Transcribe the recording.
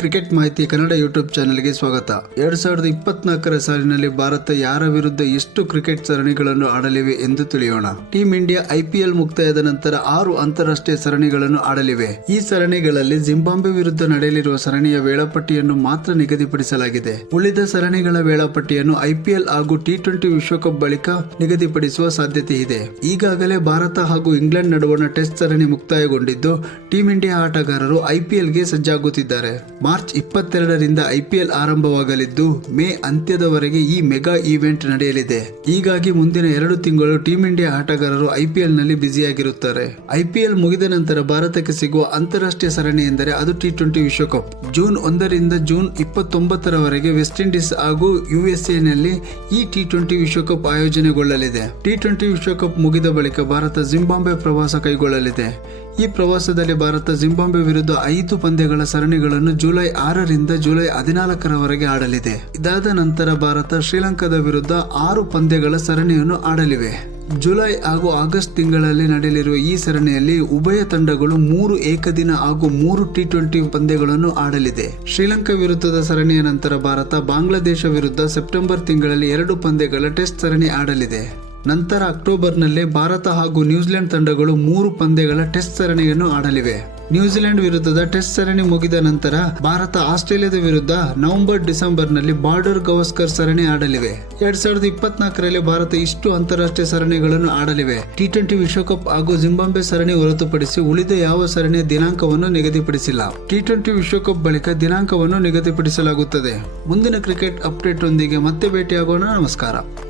Cricket ಮಾಹಿತಿ Kannada YouTube ಚಾನೆಲ್ಗೆ ಸ್ವಾಗತ. ಎರಡ್ ಸಾವಿರದ ಇಪ್ಪತ್ನಾಲ್ಕರ ಸಾಲಿನಲ್ಲಿ ಭಾರತ ಯಾರ ವಿರುದ್ಧ ಎಷ್ಟು ಕ್ರಿಕೆಟ್ ಸರಣಿಗಳನ್ನು ಆಡಲಿವೆ ಎಂದು ತಿಳಿಯೋಣ. ಟೀಂ ಇಂಡಿಯಾ ಐಪಿಎಲ್ ಮುಕ್ತಾಯದ ನಂತರ ಆರು ಅಂತಾರಾಷ್ಟ್ರೀಯ ಸರಣಿಗಳನ್ನು ಆಡಲಿವೆ. ಈ ಸರಣಿಗಳಲ್ಲಿ ಜಿಂಬಾಬ್ವೆ ವಿರುದ್ಧ ನಡೆಯಲಿರುವ ಸರಣಿಯ ವೇಳಾಪಟ್ಟಿಯನ್ನು ಮಾತ್ರ ನಿಗದಿಪಡಿಸಲಾಗಿದೆ. ಉಳಿದ ಸರಣಿಗಳ ವೇಳಾಪಟ್ಟಿಯನ್ನು ಐಪಿಎಲ್ ಹಾಗೂ ಟಿ ಟ್ವೆಂಟಿ ವಿಶ್ವಕಪ್ ಬಳಿಕ ನಿಗದಿಪಡಿಸುವ ಸಾಧ್ಯತೆ ಇದೆ. ಈಗಾಗಲೇ ಭಾರತ ಹಾಗೂ ಇಂಗ್ಲೆಂಡ್ ನಡುವಣ ಟೆಸ್ಟ್ ಸರಣಿ ಮುಕ್ತಾಯಗೊಂಡಿದ್ದು, ಟೀಂ ಇಂಡಿಯಾ ಆಟಗಾರರು ಐಪಿಎಲ್ಗೆ ಸಜ್ಜಾಗುತ್ತಿದ್ದಾರೆ. ಮಾರ್ಚ್ ಇಪ್ಪತ್ತೆರಡರಿಂದ ಐಪಿಎಲ್ ಆರಂಭವಾಗಲಿದ್ದು, ಮೇ ಅಂತ್ಯದವರೆಗೆ ಈ ಮೆಗಾ ಈವೆಂಟ್ ನಡೆಯಲಿದೆ. ಹೀಗಾಗಿ ಮುಂದಿನ ಎರಡು ತಿಂಗಳು ಟೀಂ ಇಂಡಿಯಾ ಆಟಗಾರರು ಐಪಿಎಲ್ನಲ್ಲಿ ಬ್ಯುಸಿಯಾಗಿರುತ್ತಾರೆ. ಐಪಿಎಲ್ ಮುಗಿದ ನಂತರ ಭಾರತಕ್ಕೆ ಸಿಗುವ ಅಂತಾರಾಷ್ಟ್ರೀಯ ಸರಣಿ ಎಂದರೆ ಅದು ಟಿ ಟ್ವೆಂಟಿ ವಿಶ್ವಕಪ್. ಜೂನ್ ಒಂದರಿಂದ ಜೂನ್ ಇಪ್ಪತ್ತೊಂಬತ್ತರವರೆಗೆ ವೆಸ್ಟ್ ಇಂಡೀಸ್ ಹಾಗೂ ಯುಎಸ್ಎ ನಲ್ಲಿ ಈ ಟಿ ಟ್ವೆಂಟಿ ವಿಶ್ವಕಪ್ ಆಯೋಜನೆಗೊಳ್ಳಲಿದೆ. ಟಿ ಟ್ವೆಂಟಿ ವಿಶ್ವಕಪ್ ಮುಗಿದ ಬಳಿಕ ಭಾರತ ಜಿಂಬಾಂಬೆ ಪ್ರವಾಸ ಕೈಗೊಳ್ಳಲಿದೆ. ಈ ಪ್ರವಾಸದಲ್ಲಿ ಭಾರತ ಜಿಂಬಾಬ್ವೆ ವಿರುದ್ಧ ಐದು ಪಂದ್ಯಗಳ ಸರಣಿಗಳನ್ನು ಜುಲೈ ಆರರಿಂದ ಜುಲೈ ಹದಿನಾಲ್ಕರವರೆಗೆ ಆಡಲಿದೆ. ಇದಾದ ನಂತರ ಭಾರತ ಶ್ರೀಲಂಕಾದ ವಿರುದ್ಧ ಆರು ಪಂದ್ಯಗಳ ಸರಣಿಯನ್ನು ಆಡಲಿವೆ. ಜುಲೈ ಹಾಗೂ ಆಗಸ್ಟ್ ತಿಂಗಳಲ್ಲಿ ನಡೆಯಲಿರುವ ಈ ಸರಣಿಯಲ್ಲಿ ಉಭಯ ತಂಡಗಳು ಮೂರು ಏಕದಿನ ಹಾಗೂ ಮೂರು ಟಿ ಟ್ವೆಂಟಿ ಪಂದ್ಯಗಳನ್ನು ಆಡಲಿದೆ. ಶ್ರೀಲಂಕಾ ವಿರುದ್ಧದ ಸರಣಿಯ ನಂತರ ಭಾರತ ಬಾಂಗ್ಲಾದೇಶ ವಿರುದ್ಧ ಸೆಪ್ಟೆಂಬರ್ ತಿಂಗಳಲ್ಲಿ ಎರಡು ಪಂದ್ಯಗಳ ಟೆಸ್ಟ್ ಸರಣಿ ಆಡಲಿದೆ. ನಂತರ ಅಕ್ಟೋಬರ್ನಲ್ಲಿ ಭಾರತ ಹಾಗೂ ನ್ಯೂಜಿಲೆಂಡ್ ತಂಡಗಳು ಮೂರು ಪಂದ್ಯಗಳ ಟೆಸ್ಟ್ ಸರಣಿಯನ್ನು ಆಡಲಿವೆ. ನ್ಯೂಜಿಲೆಂಡ್ ವಿರುದ್ಧದ ಟೆಸ್ಟ್ ಸರಣಿ ಮುಗಿದ ನಂತರ ಭಾರತ ಆಸ್ಟ್ರೇಲಿಯಾದ ವಿರುದ್ಧ ನವೆಂಬರ್ ಡಿಸೆಂಬರ್ನಲ್ಲಿ ಬಾರ್ಡರ್ ಗವಸ್ಕರ್ ಸರಣಿ ಆಡಲಿವೆ. ಎರಡ್ ಸಾವಿರದ ಇಪ್ಪತ್ನಾಲ್ಕರಲ್ಲಿ ಭಾರತ ಇಷ್ಟು ಅಂತಾರಾಷ್ಟ್ರೀಯ ಸರಣಿಗಳನ್ನು ಆಡಲಿವೆ. ಟಿ ಟ್ವೆಂಟಿ ವಿಶ್ವಕಪ್ ಹಾಗೂ ಜಿಂಬಾಬ್ವೆ ಸರಣಿ ಹೊರತುಪಡಿಸಿ ಉಳಿದ ಯಾವ ಸರಣಿಯ ದಿನಾಂಕವನ್ನು ನಿಗದಿಪಡಿಸಿಲ್ಲ. ಟಿ ಟ್ವೆಂಟಿ ವಿಶ್ವಕಪ್ ಬಳಿಕ ದಿನಾಂಕವನ್ನು ನಿಗದಿಪಡಿಸಲಾಗುತ್ತದೆ. ಮುಂದಿನ ಕ್ರಿಕೆಟ್ ಅಪ್ಡೇಟ್ ಒಂದಿಗೆ ಮತ್ತೆ ಭೇಟಿಯಾಗೋಣ. ನಮಸ್ಕಾರ.